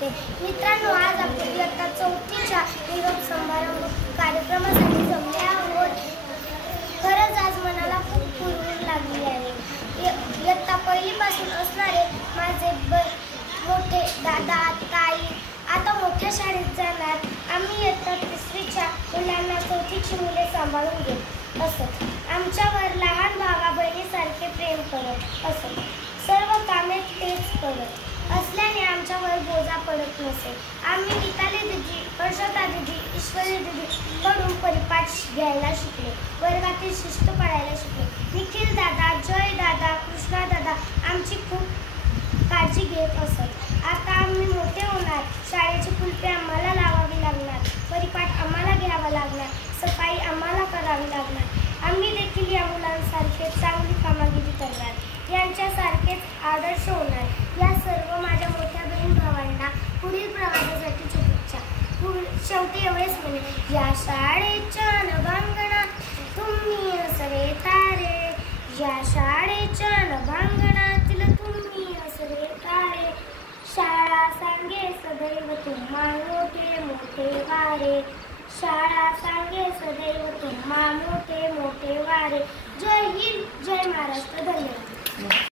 होते. मित्रांनो, आज आपण इयत्ता 4च्या निरोप समारंभ कार्यक्रमासाठी जमले आहोत. खरंच आज मनाला खूप फुलवून लागली आहे. इयत्ता 1 पासून असणारे माझे मोठे दादा ताई आता मोठ्या शाळेत जाणार. आम्ही इयत्ता 3च्या मुलांना 4थीची मुले सांभाळून घेत असत. आमच्यावर लहान भावा बहिणीसारखे प्रेम करत असत. सर्व कामे तेच करत असल्याने आमच्यावर बोजा पडत नसे. आम्ही गीताली दिदी, हर्षदा दिदी, ईश्वरी दिदी कडून परिपाठ घ्यायला शिकले. वर्गातील शिस्त पाळायला शिकले. निखिल दादा, जय दादा, कृष्णा दादा आमची खूप काळजी घेत असत. आता आम्ही मोठे होणार. शाळेची कुलपे आम्हाला लावावी लागणार. परिपाठ आम्हाला घ्यावा लागणार. सफाई आम्हाला करावी लागणार. आम्ही देखील या मुलांसारखे चांगली कामगिरी करणार. यांच्यासारखेच आदर्श होणार. या सर्व माझ्या मोठ्या बहीण भावांना पुढील प्रवासासाठी शुभेच्छा. शेवटी एवढेच म्हणे, या शाळेच्या नभांगणात तुम्ही असरे तारे, या शाळेच्या नभांगणातील तुम्ही असरे तारे. शाळा सांगे सदैव तुम्हा मोठे मोठे वारे, शाळा सांगे सदैव तुम्हा मोठे मोठे वारे. जय हिंद, जय महाराष्ट्र. धन्यवाद.